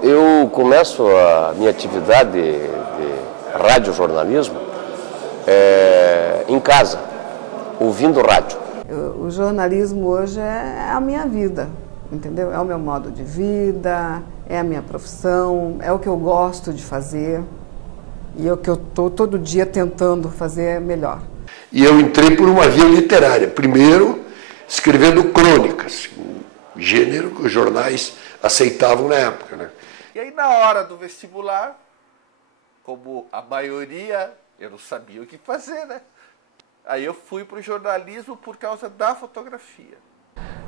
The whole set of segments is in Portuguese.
Eu começo a minha atividade de radiojornalismo em casa, ouvindo rádio. O jornalismo hoje é a minha vida, entendeu? É o meu modo de vida, é a minha profissão, é o que eu gosto de fazer e é o que eu estou todo dia tentando fazer melhor. E eu entrei por uma via literária, primeiro escrevendo crônicas, um gênero que os jornais aceitavam na época, né? E aí, na hora do vestibular, como a maioria, eu não sabia o que fazer, né? Aí eu fui para o jornalismo por causa da fotografia.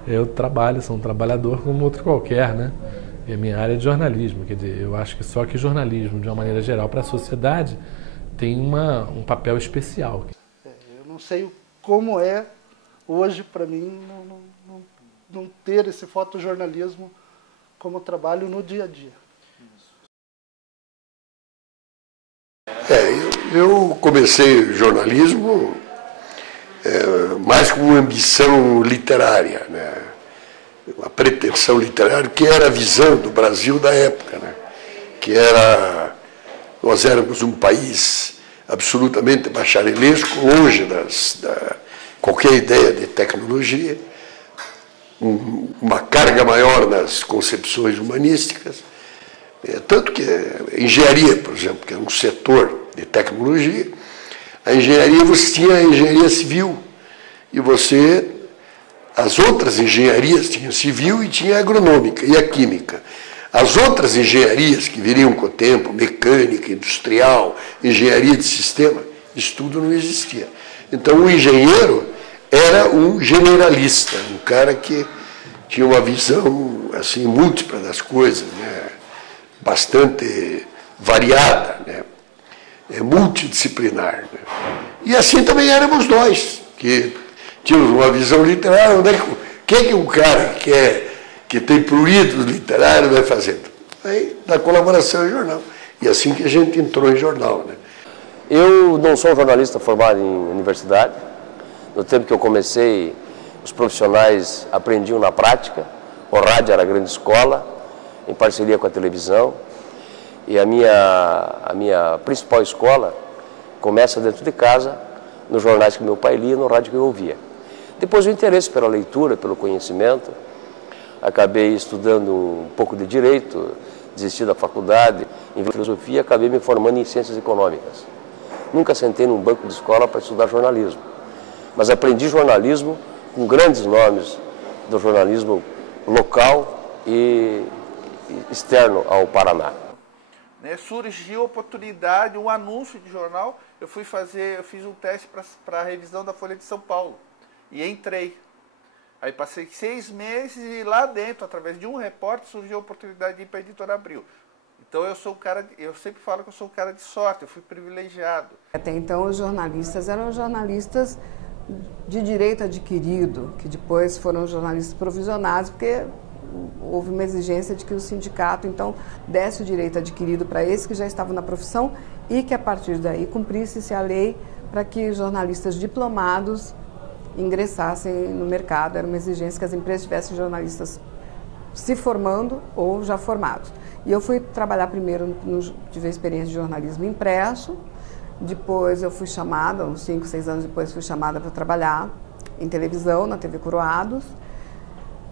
Eu trabalho, sou um trabalhador como outro qualquer, né? E a minha área é de jornalismo, quer dizer, eu acho que só que jornalismo, de uma maneira geral, para a sociedade, tem um papel especial. Eu não sei como é hoje para mim não ter esse fotojornalismo como trabalho no dia a dia. Eu comecei jornalismo mais com uma ambição literária, né? Uma pretensão literária, que era a visão do Brasil da época, né? Que era, nós éramos um país absolutamente bacharelesco, longe da qualquer ideia de tecnologia, uma carga maior nas concepções humanísticas, tanto que a engenharia, por exemplo, que é um setor de tecnologia, a engenharia, você tinha a engenharia civil, e as outras engenharias tinham civil e tinha a agronômica e a química. As outras engenharias que viriam com o tempo, mecânica, industrial, engenharia de sistema, isso tudo não existia. Então o engenheiro era um generalista, um cara que tinha uma visão assim, múltipla das coisas, né? Bastante variada, né? Multidisciplinar. Né? E assim também éramos nós, que tínhamos uma visão literária. O que é que um cara que tem prurido literário vai fazendo? Aí, da colaboração em jornal. E assim que a gente entrou em jornal. Né? Eu não sou um jornalista formado em universidade. No tempo que eu comecei, os profissionais aprendiam na prática. O rádio era a grande escola, em parceria com a televisão. E a minha principal escola começa dentro de casa, nos jornais que meu pai lia, no rádio que eu ouvia. Depois o interesse pela leitura, pelo conhecimento, acabei estudando um pouco de direito, desisti da faculdade, em filosofia, acabei me formando em ciências econômicas. Nunca sentei num banco de escola para estudar jornalismo, mas aprendi jornalismo com grandes nomes do jornalismo local e externo ao Paraná. Surgiu a oportunidade, um anúncio de jornal, eu fiz um teste para a revisão da Folha de São Paulo e entrei. Aí passei 6 meses e lá dentro, através de um repórter, surgiu a oportunidade de ir para a Editora Abril. Então eu sempre falo que eu sou um cara de sorte, eu fui privilegiado. Até então os jornalistas eram jornalistas de direito adquirido, que depois foram jornalistas provisionados, porque houve uma exigência de que o sindicato, então, desse o direito adquirido para esses que já estavam na profissão e que, a partir daí, cumprisse-se a lei para que jornalistas diplomados ingressassem no mercado. Era uma exigência que as empresas tivessem jornalistas se formando ou já formados. E eu fui trabalhar primeiro, tive a experiência de jornalismo impresso, depois eu fui chamada, uns 5, 6 anos depois, fui chamada para trabalhar em televisão, na TV Coroados.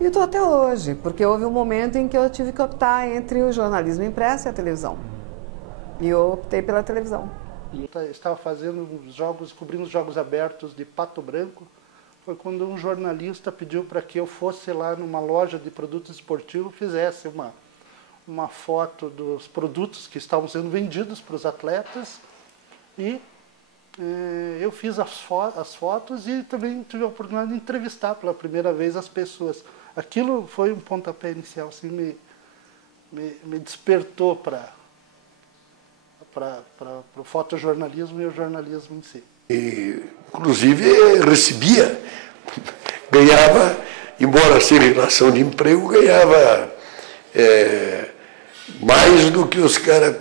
E estou até hoje, porque houve um momento em que eu tive que optar entre o jornalismo impresso e a televisão. E eu optei pela televisão. Eu estava fazendo cobrindo os Jogos Abertos de Pato Branco. Foi quando um jornalista pediu para que eu fosse lá numa loja de produtos esportivos, fizesse uma foto dos produtos que estavam sendo vendidos para os atletas. E eu fiz as fotos e também tive a oportunidade de entrevistar pela primeira vez as pessoas. Aquilo foi um pontapé inicial, assim, me despertou para o fotojornalismo e o jornalismo em si. E, inclusive, ganhava, embora sem relação de emprego, ganhava mais do que os caras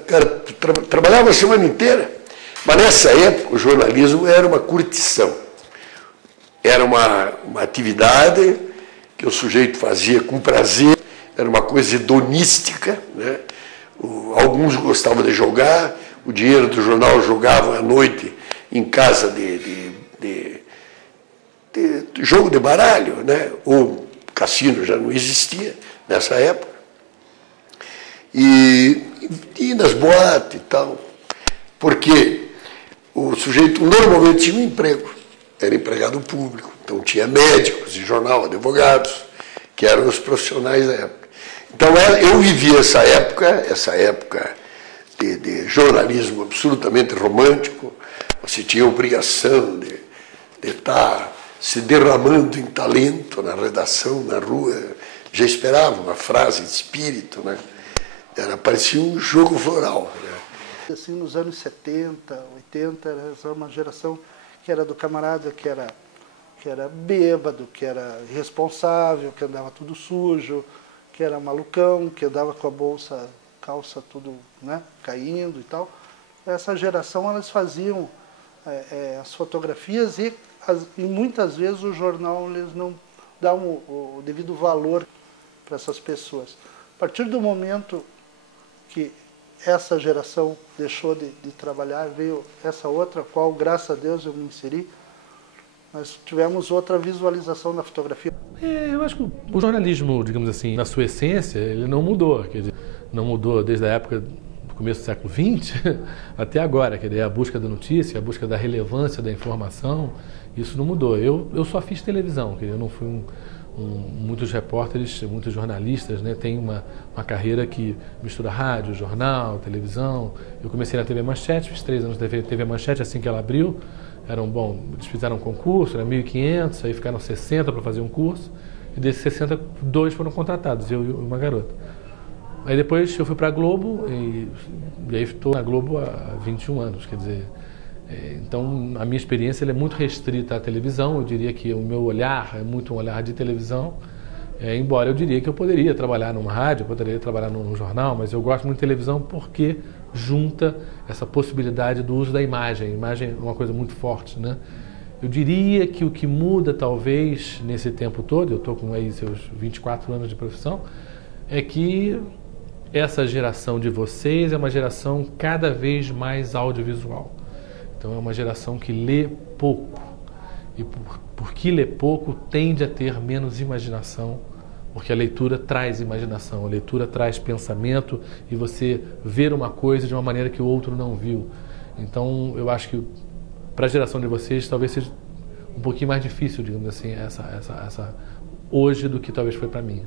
trabalhavam a semana inteira. Mas nessa época o jornalismo era uma curtição, era uma atividade que o sujeito fazia com prazer, era uma coisa hedonística, né? Alguns gostavam de jogar, o dinheiro do jornal jogavam à noite em casa de jogo de baralho, né? Ou cassino já não existia nessa época. E nas boates e tal. Porque o sujeito normalmente tinha um emprego, era empregado público, então tinha médicos de jornal, advogados, que eram os profissionais da época. Então eu vivi essa época de jornalismo absolutamente romântico. Você tinha a obrigação de estar se derramando em talento na redação, na rua. Já esperava uma frase de espírito, né? Parecia um jogo floral, né? Assim, nos anos 70, 80, era uma geração que era do camarada que era bêbado, que era irresponsável, que andava tudo sujo, que era malucão, que andava com a calça tudo, né, caindo e tal. Essa geração, elas faziam as fotografias e muitas vezes o jornal eles não dá o devido valor para essas pessoas. A partir do momento que essa geração deixou de trabalhar, veio essa outra, qual, graças a Deus, eu me inseri, nós tivemos outra visualização da fotografia. Eu acho que o jornalismo, digamos assim, na sua essência, ele não mudou. Quer dizer, não mudou desde a época do começo do século XX até agora. Quer dizer, a busca da notícia, a busca da relevância da informação, isso não mudou. Eu só fiz televisão, quer dizer, eu não fui muitos repórteres, muitos jornalistas, né, têm uma carreira que mistura rádio, jornal, televisão. Eu comecei na TV Manchete, fiz 3 anos de TV Manchete assim que ela abriu. Eles fizeram um concurso, era 1.500, aí ficaram 60 para fazer um curso, e desses 60, 2 foram contratados, eu e uma garota. Aí depois eu fui para a Globo, e aí estou na Globo há 21 anos, quer dizer, então a minha experiência é muito restrita à televisão. Eu diria que o meu olhar é muito um olhar de televisão, embora eu diria que eu poderia trabalhar numa rádio, eu poderia trabalhar num jornal, mas eu gosto muito de televisão porque junta essa possibilidade do uso da imagem. A imagem é uma coisa muito forte, né? Eu diria que o que muda talvez nesse tempo todo, eu estou com aí seus 24 anos de profissão, é que essa geração de vocês é uma geração cada vez mais audiovisual. Então é uma geração que lê pouco. E porque lê pouco, tende a ter menos imaginação, porque a leitura traz imaginação, a leitura traz pensamento e você ver uma coisa de uma maneira que o outro não viu. Então eu acho que para a geração de vocês talvez seja um pouquinho mais difícil, digamos assim, essa hoje do que talvez foi para mim.